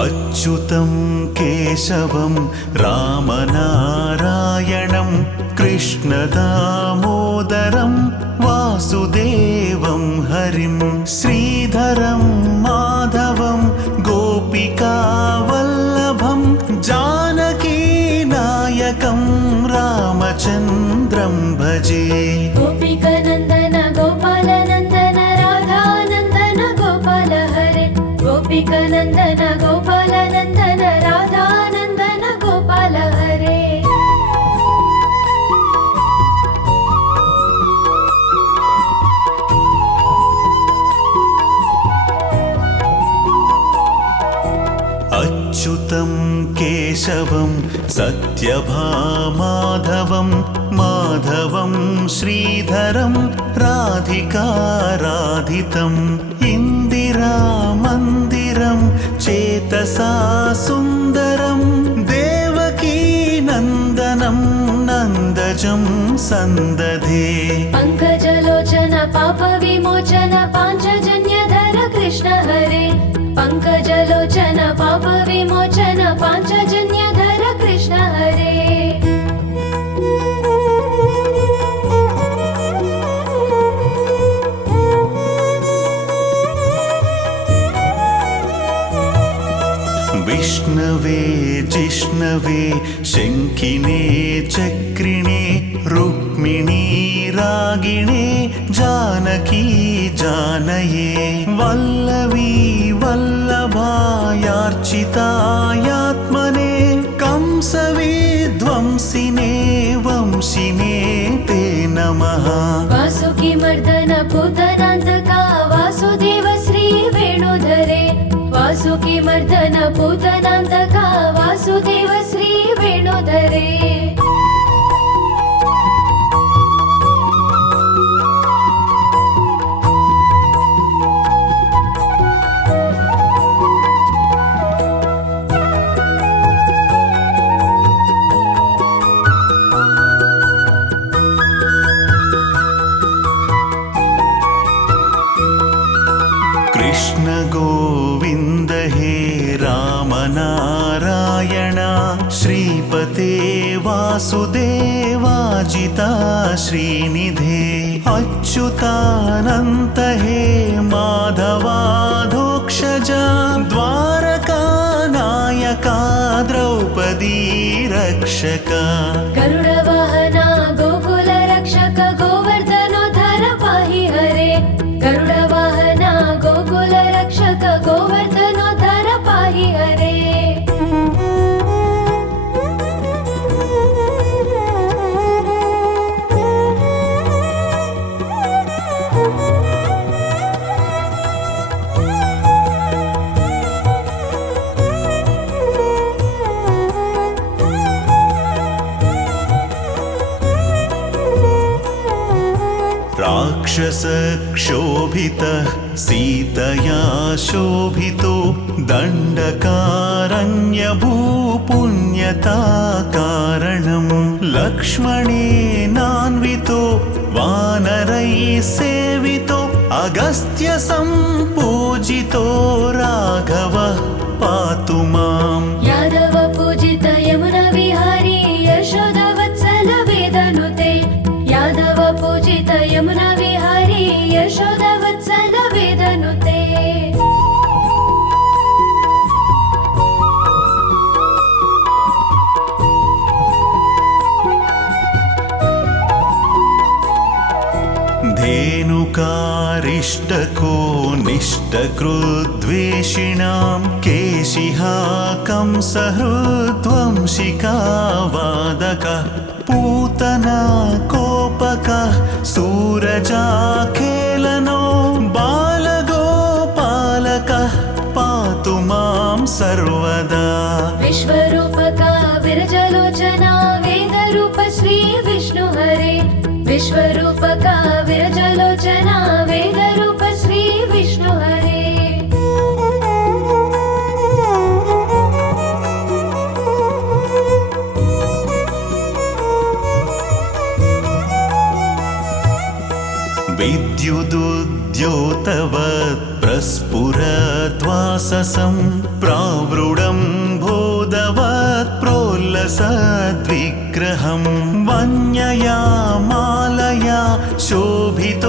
अच्युतं केशवं रामनारायणं कृष्णदामोदरं वासुदेवं हरिं श्रीधरं माधवं गोपिकावल्लभं जानकीनायकं रामचन्द्रं भजे। गोपिकानन्दन गोपालनन्दन राधानन्दन गोपाल हरे गोपिकानन्दन गोपालनन्दन राधानन्दन गोपाल हरे। अच्युतं केशवं सत्यभामाधवं माधवं श्रीधरं राधिकाराधितम् इन्दिरामन्दिरं चेतसा सुन्दरं देवकी नन्दनं नन्दजं सन्दधे। पङ्कजलोचन पापविमोचन पाञ्चजन्यधर कृष्ण हरे पङ्कजलोचन पापविमोचन पाञ्चजन्यधर कृष्ण हरे। विष्णवे जिष्णवे शङ्किने चक्रिणे रुक्मिणी रागिणे जानकी जानये वल्लवी वल्लभायार्चितायात्मने कंसविध्वंसिने वंशिने ते नमः। वासुकिमर्दन पूतनान्तका वासुदेव श्री वेणुधरे वासुकिमर्दन पूतनान्तका वासुदेव श्री वेणुधरे। कृष्ण गोविन्द हे रामनारायण श्रीपते वासुदेवाजिता श्रीनिधे अच्युतानन्त हे माधवाधोक्षजा द्वारकानायका द्रौपदी रक्षका। गरुडवाहना गोकुल रक्षक गोवर्धनोद्धार पाहि हरे गरुडवाहना गोकुल रक्षक गोवर्धनोद्धार पाहि हरे। राक्षसक्षोभितः सीतया शोभितो दण्डकारण्यभूपुण्यताकारणं लक्ष्मणेनान्वितो वानरैः सेवितो अगस्त्य सम्पूजितो राघवः पातु माम्। यादव पूजित यमुना विहारी यशोदवत्सल वेदनुते यादव पूजित यमुना विहारी यशोदवत्सल वेदनुते। धेनुकारिष्टको निष्टकृद्वेषिणां केशिहा कंसहृद्वंशिकावादकः पूतना कोपकः सूरजाखेलनो बालगोपालकः पातु मां सर्वदा। विश्वरूपका विरजलोचना वेदरूप श्री विष्णु हरे विश्वरूपका विरजलोचना वेदरूप श्री विष्णु हरे विद्युदुद्योतवत् प्रस्फुरद्वाससं प्रावृढं बोधवत् प्रोल्लसद्विग्रहं वन्यया मालया शोभितोरस्थलं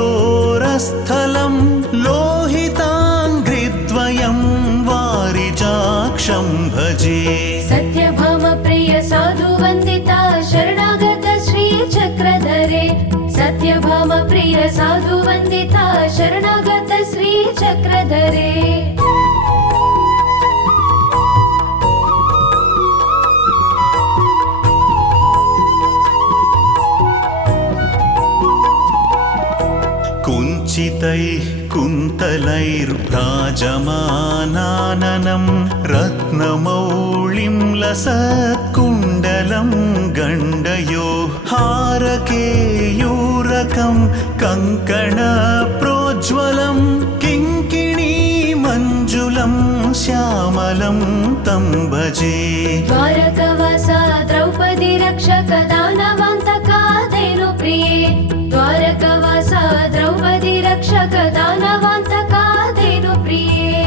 लोहिताङ्घ्रिद्वयं वारिजाक्षं भजे सत्यभाम प्रिय साधु वन्दिता शरणागत श्री चक्रधरे सत्यभाम प्रिय साधु वन्दिता शरणागत श्री चक्रधरे कुञ्चितैः कुन्तलैर्भ्राजमानाननं रत्नमौळिं लसत्कुण्डलं गण्डयो हारकेयूरकं कङ्कणप्रोज्ज्वलं किङ्किणी मञ्जुलं श्यामलं तं भजे द्वारकवासा द्रौपदी रक्षक दानवान्तका धेनुप्रिये द्वारकवासा द्रौपदी रक्षक दानवान्तका धेनुप्रिये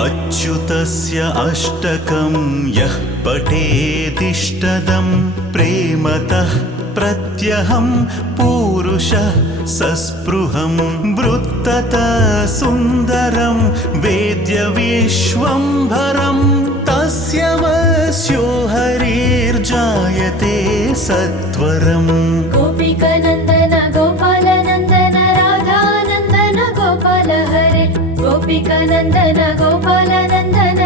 अच्युतस्य अष्टकं यः पठेदिष्टदं प्रेमतः प्रत्यहं पूरुषः सस्पृहं वृत्ततः सुन्दरं वेद्यविश्वम्भरं तस्य वस्यो हरिर्जायते सत्वरम् गोपिकानन्दन गोपालनन्दन राधानन्दन गोपाल हरे गोपिकानन्दन गोपालनन्दन